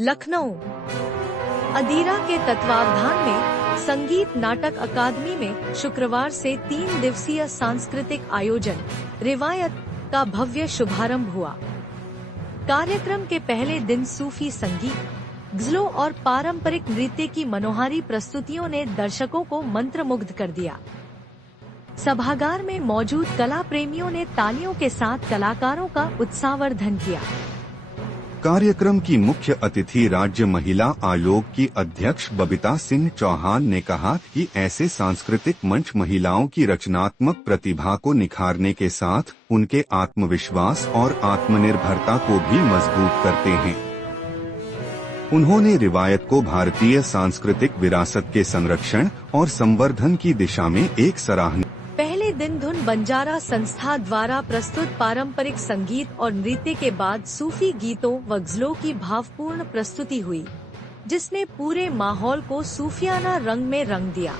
लखनऊ। अदीरा के तत्वावधान में संगीत नाटक अकादमी में शुक्रवार से 3 दिवसीय सांस्कृतिक आयोजन रिवायत का भव्य शुभारंभ हुआ। कार्यक्रम के पहले दिन सूफी संगीत, गज़लों और पारंपरिक नृत्य की मनोहारी प्रस्तुतियों ने दर्शकों को मंत्रमुग्ध कर दिया। सभागार में मौजूद कला प्रेमियों ने तालियों के साथ कलाकारों का उत्साहवर्धन किया। कार्यक्रम की मुख्य अतिथि राज्य महिला आयोग की अध्यक्ष बबीता सिंह चौहान ने कहा कि ऐसे सांस्कृतिक मंच महिलाओं की रचनात्मक प्रतिभा को निखारने के साथ उनके आत्मविश्वास और आत्मनिर्भरता को भी मजबूत करते हैं। उन्होंने रिवायत को भारतीय सांस्कृतिक विरासत के संरक्षण और संवर्धन की दिशा में एक सराहनीय पहले दिन धुन बंजारा संस्था द्वारा प्रस्तुत पारंपरिक संगीत और नृत्य के बाद सूफी गीतों व गज़लों की भावपूर्ण प्रस्तुति हुई, जिसने पूरे माहौल को सूफियाना रंग में रंग दिया।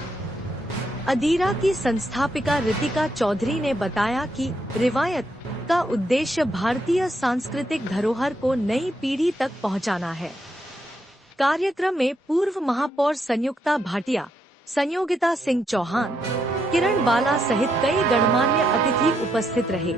अदीरा की संस्थापिका रितिका चौधरी ने बताया कि रिवायत का उद्देश्य भारतीय सांस्कृतिक धरोहर को नई पीढ़ी तक पहुंचाना है। कार्यक्रम में पूर्व महापौर संयुक्ता भाटिया, संयोगिता सिंह चौहान, किरण बाला सहित कई गणमान्य अतिथि उपस्थित रहे।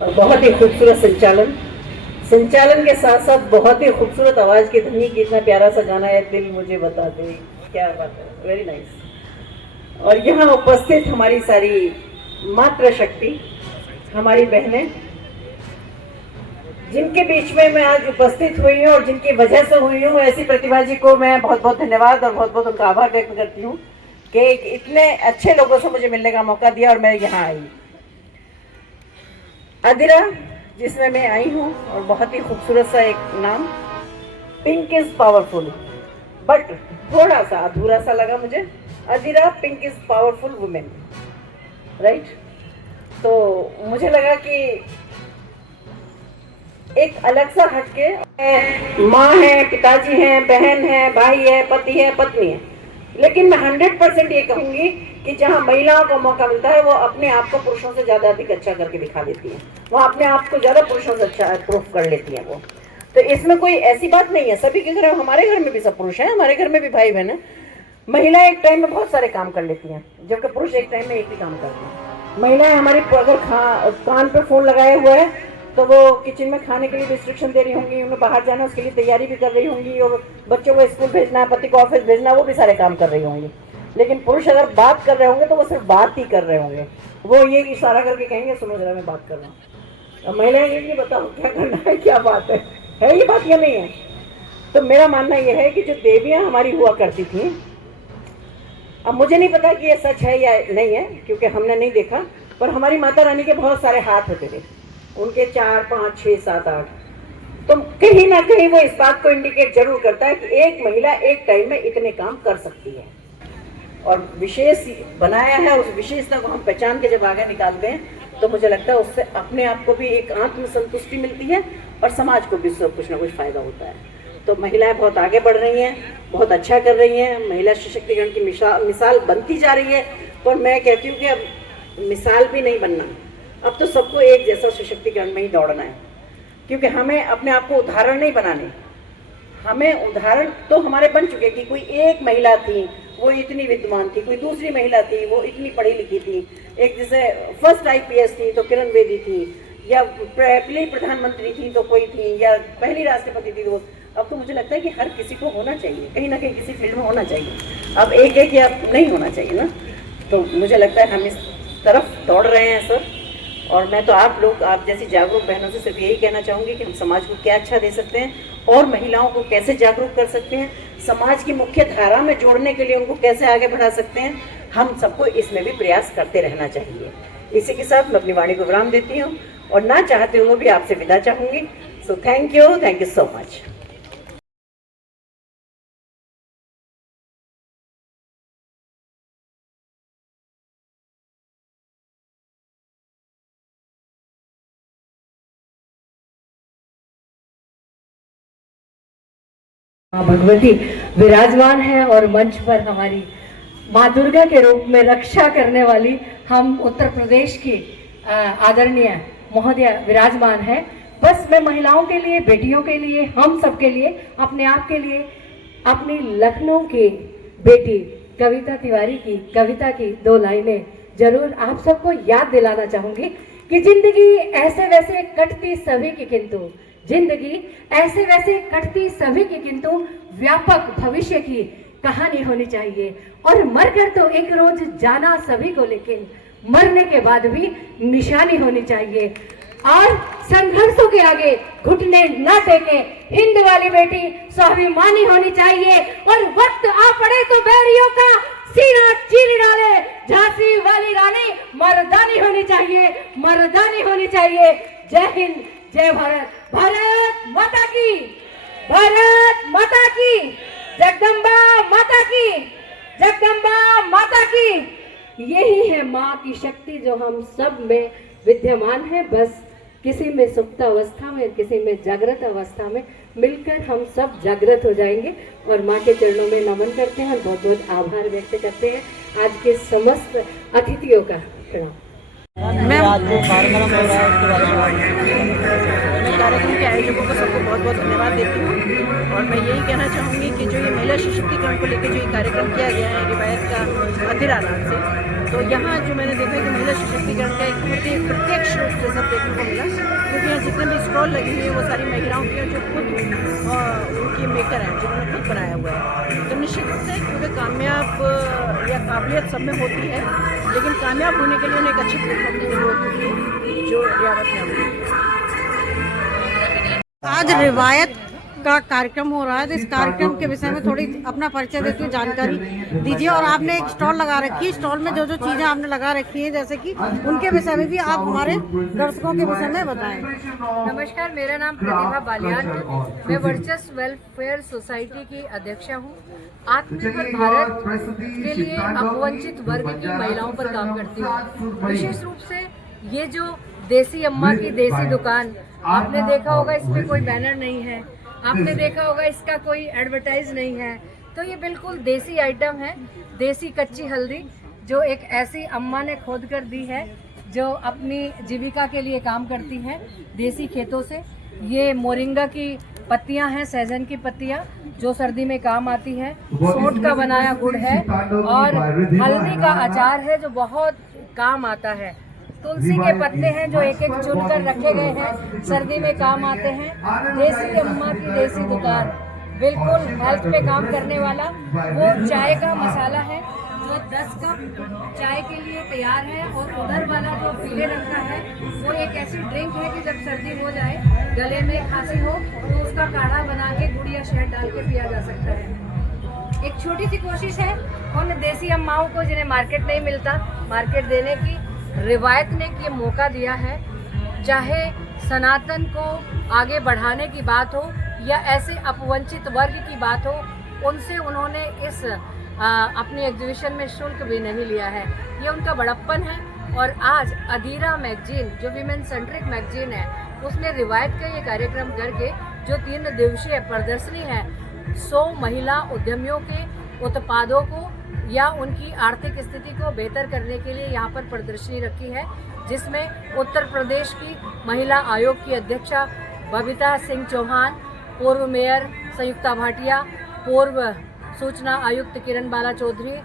और बहुत ही खूबसूरत संचालन के साथ साथ बहुत ही खूबसूरत आवाज की धनी की इतना प्यारा सा गाना है, दिल मुझे बता दे। क्या बात है, वेरी नाइस। और यहाँ उपस्थित हमारी सारी मातृशक्ति, हमारी बहनें, जिनके बीच में मैं आज उपस्थित हुई हूँ और जिनकी वजह से हुई हूँ, ऐसी प्रतिभा जी को मैं बहुत बहुत धन्यवाद और बहुत बहुत उनका आभार व्यक्त करती हूँ कि इतने अच्छे लोगों से मुझे मिलने का मौका दिया और मैं यहाँ आई। अदीरा जिसमें मैं आई हूँ और बहुत ही खूबसूरत सा एक नाम, पिंक इज पावरफुल, बट थोड़ा सा अधूरा सा लगा मुझे। Adira pink is powerful women, right. तो मुझे लगा कि एक अलग सा हटके माँ है, पिताजी हैं, बहन है, भाई है, पति है, पत्नी है, लेकिन मैं 100% ये कहूंगी कि जहाँ महिलाओं को मौका मिलता है वो अपने आप को पुरुषों से ज्यादा अधिक अच्छा करके दिखा देती है, वो अपने आप को ज्यादा पुरुषों से अच्छा प्रूफ कर लेती है वो। तो इसमें कोई ऐसी बात नहीं है, सभी के घर, हमारे घर में भी सब पुरुष हैं, हमारे घर में भी भाई बहन है। महिला एक टाइम में बहुत सारे काम कर लेती हैं, जबकि पुरुष एक टाइम में एक ही काम करते हैं। महिलाएं हमारी अगर कान पे फोन लगाए हुए है तो वो किचन में खाने के लिए रिस्ट्रिक्शन दे रही होंगी, उन्हें बाहर जाना उसके लिए तैयारी भी कर रही होंगी, और बच्चों को स्कूल भेजना है, पति को ऑफिस भेजना, वो भी सारे काम कर रही होंगी। लेकिन पुरुष अगर बात कर रहे होंगे तो वो सिर्फ बात ही कर रहे होंगे, वो ये इशारा करके कहेंगे सुनो जरा मैं बात कर रहा हूँ। और महिलाएं ये बताओ क्या करना है, क्या बात है ये बात या नहीं है। तो मेरा मानना यह है कि जो देवियाँ हमारी हुआ करती थी, अब मुझे नहीं पता कि ये सच है या नहीं है क्योंकि हमने नहीं देखा, पर हमारी माता रानी के बहुत सारे हाथ होते थे, उनके 4, 5, 6, 7, 8। तो कहीं ना कहीं वो इस बात को इंडिकेट जरूर करता है कि एक महिला एक टाइम में इतने काम कर सकती है, और विशेष बनाया है। उस विशेषता को हम पहचान के जब आगे निकालते हैं तो मुझे लगता है उससे अपने आप को भी एक आत्मसंतुष्टि मिलती है और समाज को भी कुछ ना कुछ फायदा होता है। तो महिलाएं बहुत आगे बढ़ रही हैं, बहुत अच्छा कर रही हैं, महिला सशक्तिकरण की मिसाल बनती जा रही है। पर मैं कहती हूँ कि अब मिसाल भी नहीं बनना, अब तो सबको एक जैसा सशक्तिकरण में ही दौड़ना है, क्योंकि हमें अपने आप को उदाहरण नहीं बनाने, हमें उदाहरण तो हमारे बन चुके कि कोई एक महिला थी वो इतनी विद्वान थी, कोई दूसरी महिला थी वो इतनी पढ़ी लिखी थी, एक जैसे फर्स्ट IPS थी तो किरण बेदी थी, या पहली प्रधानमंत्री थी तो कोई थी, या पहली राष्ट्रपति थी तो। अब तो मुझे लगता है कि हर किसी को होना चाहिए, कहीं ना कहीं किसी फील्ड में होना चाहिए। अब एक या नहीं होना चाहिए ना। तो मुझे लगता है हम इस तरफ दौड़ रहे हैं सर। और मैं तो आप जैसी जागरूक बहनों से सिर्फ यही कहना चाहूँगी कि हम समाज को क्या अच्छा दे सकते हैं और महिलाओं को कैसे जागरूक कर सकते हैं, समाज की मुख्य धारा में जोड़ने के लिए उनको कैसे आगे बढ़ा सकते हैं, हम सबको इसमें भी प्रयास करते रहना चाहिए। इसी के साथ मैं अपनी वाणी को विराम देती हूँ और ना चाहते हुए भी आपसे विदा चाहूंगी। So thank you so much. माँ भगवती विराजमान है और मंच पर हमारी माँ दुर्गा के रूप में रक्षा करने वाली हम उत्तर प्रदेश की आदरणीय महोदया विराजमान है। बस मैं महिलाओं के लिए, बेटियों के लिए, हम सब के लिए, अपने आप के लिए अपनी लखनऊ की बेटी कविता तिवारी की कविता की 2 लाइनें जरूर आप सबको याद दिलाना चाहूंगी कि जिंदगी ऐसे वैसे कटती सभी की, किंतु जिंदगी ऐसे वैसे कटती सभी की, किंतु व्यापक भविष्य की कहानी होनी चाहिए। और मरकर तो एक रोज जाना सभी को, लेकिन मरने के बाद भी निशानी होनी चाहिए। और संघर्षों के आगे घुटने न टेके हिंद वाली बेटी स्वाभिमानी होनी चाहिए। और वक्त आ पड़े तो बैरियों का सीना चीर डाले झांसी वाली रानी मर्दानी होनी चाहिए, मर्दानी होनी चाहिए। जय हिंद, जय भारत, भारत माता की, भारत माता की, जगदम्बा माता की, जगदम्बा माता की। यही है माँ की शक्ति जो हम सब में विद्यमान है। बस किसी में सुप्त अवस्था में, किसी में जागृत अवस्था में मिलकर हम सब जागृत हो जाएंगे। और माँ के चरणों में नमन करते हैं, बहुत बहुत आभार व्यक्त करते हैं आज के समस्त अतिथियों का। प्रणाम। मैं कार्यक्रम के आयोजकों को सबको बहुत बहुत धन्यवाद देती हूँ। और मैं यही कहना चाहूँगी कि जो ये महिला सशक्तिकरण को लेकर जो ये कार्यक्रम किया गया है रिवायत का अधीरा नाम से, तो यहाँ जो मैंने देखा कि महिला सशक्तिकरण का एक बहुत ही प्रत्यक्ष रूप से सब देखने को मिला। क्योंकि यहाँ जितने भी स्टॉल लगे हुए हैं वो सारी महिलाओं की, जो खुद उनकी मेकर हैं, जिन्होंने खुद बनाया हुआ है। तो निश्चित रूप से क्योंकि कामयाब या काबिलियत सब में होती है, लेकिन कामयाब होने के लिए उन्हें एक अच्छी प्लेटफॉर्म की जरूरत होती है, जो रियावत में हमने आज रिवायत का कार्यक्रम हो रहा है। तो इस कार्यक्रम के विषय में थोड़ी अपना परिचय देती हूँ, जानकारी दीजिए। और आपने एक स्टॉल लगा रखी है, स्टॉल में जो जो चीज़ें आपने लगा रखी हैं, जैसे कि उनके विषय में भी आप हमारे दर्शकों के विषय में बताएं। नमस्कार, मेरा नाम प्रतिभा बालियान है। मैं वर्चस्व वेलफेयर सोसाइटी की अध्यक्ष हूँ। आत्मनिर्भर भारत के लिए अपवंचित वर्ग की महिलाओं पर काम करती हूँ। विशेष रूप से ये जो देसी अम्मा की देसी दुकान, आपने देखा होगा इसमें कोई बैनर नहीं है, आपने देखा होगा इसका कोई एडवर्टाइज नहीं है। तो ये बिल्कुल देसी आइटम है, देसी कच्ची हल्दी, जो एक ऐसी अम्मा ने खोद कर दी है जो अपनी जीविका के लिए काम करती हैं देसी खेतों से। ये मोरिंगा की पत्तियां हैं, सहजन की पत्तियां, जो सर्दी में काम आती है। सोंठ का बनाया गुड़ है और हल्दी का अचार है जो बहुत काम आता है। तुलसी के पत्ते हैं जो एक एक चुनकर रखे गए हैं, सर्दी में काम आते हैं। देसी अम्मा की देसी दुकान, बिल्कुल हेल्थ पे काम करने वाला। वो चाय का मसाला है जो 10 कप चाय के लिए तैयार है। और उधर वाला जो पीले रंग का है वो एक ऐसी ड्रिंक है कि जब सर्दी हो जाए, गले में खांसी हो, तो उसका काढ़ा बना के गुड़ या शहद डाल के पिया जा सकता है। एक छोटी सी कोशिश है उन देसी अम्माओं को जिन्हें मार्केट नहीं मिलता, मार्केट देने की। रिवायत ने ये मौका दिया है, चाहे सनातन को आगे बढ़ाने की बात हो या ऐसे अपवंचित वर्ग की बात हो, उनसे उन्होंने इस अपनी एग्जीबिशन में शुल्क भी नहीं लिया है। ये उनका बड़प्पन है। और आज अधीरा मैगजीन, जो विमेन सेंट्रिक मैगजीन है, उसने रिवायत का ये कार्यक्रम करके जो 3 दिवसीय प्रदर्शनी है 100 महिला उद्यमियों के उत्पादों को या उनकी आर्थिक स्थिति को बेहतर करने के लिए यहाँ पर प्रदर्शनी रखी है, जिसमें उत्तर प्रदेश की महिला आयोग की अध्यक्षा बबीता सिंह चौहान, पूर्व मेयर संयुक्ता भाटिया, पूर्व सूचना आयुक्त किरण बाला चौधरी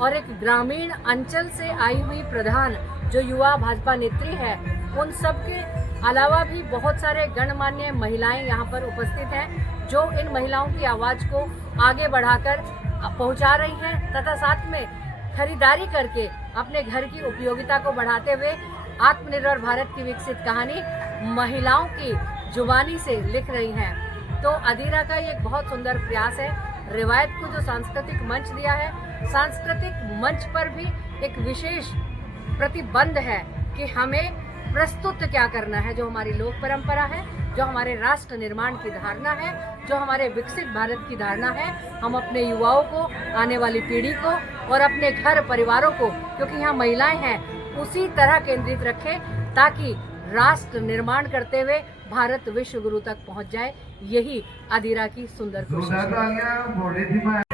और एक ग्रामीण अंचल से आई हुई प्रधान जो युवा भाजपा नेत्री है, उन सब के अलावा भी बहुत सारे गणमान्य महिलाएं यहाँ पर उपस्थित हैं, जो इन महिलाओं की आवाज़ को आगे बढ़ाकर पहुंचा रही हैं तथा साथ में खरीदारी करके अपने घर की उपयोगिता को बढ़ाते हुए आत्मनिर्भर भारत की विकसित कहानी महिलाओं की जुबानी से लिख रही हैं। तो अधीरा का ये एक बहुत सुंदर प्रयास है। रिवायत को जो सांस्कृतिक मंच दिया है, सांस्कृतिक मंच पर भी एक विशेष प्रतिबंध है कि हमें प्रस्तुत क्या करना है, जो हमारी लोक परंपरा है, जो हमारे राष्ट्र निर्माण की धारणा है, जो हमारे विकसित भारत की धारणा है। हम अपने युवाओं को, आने वाली पीढ़ी को और अपने घर परिवारों को, क्योंकि यहाँ महिलाएं हैं, उसी तरह केंद्रित रखें ताकि राष्ट्र निर्माण करते हुए भारत विश्व गुरु तक पहुंच जाए। यही अधीरा की सुंदर कोशिश है।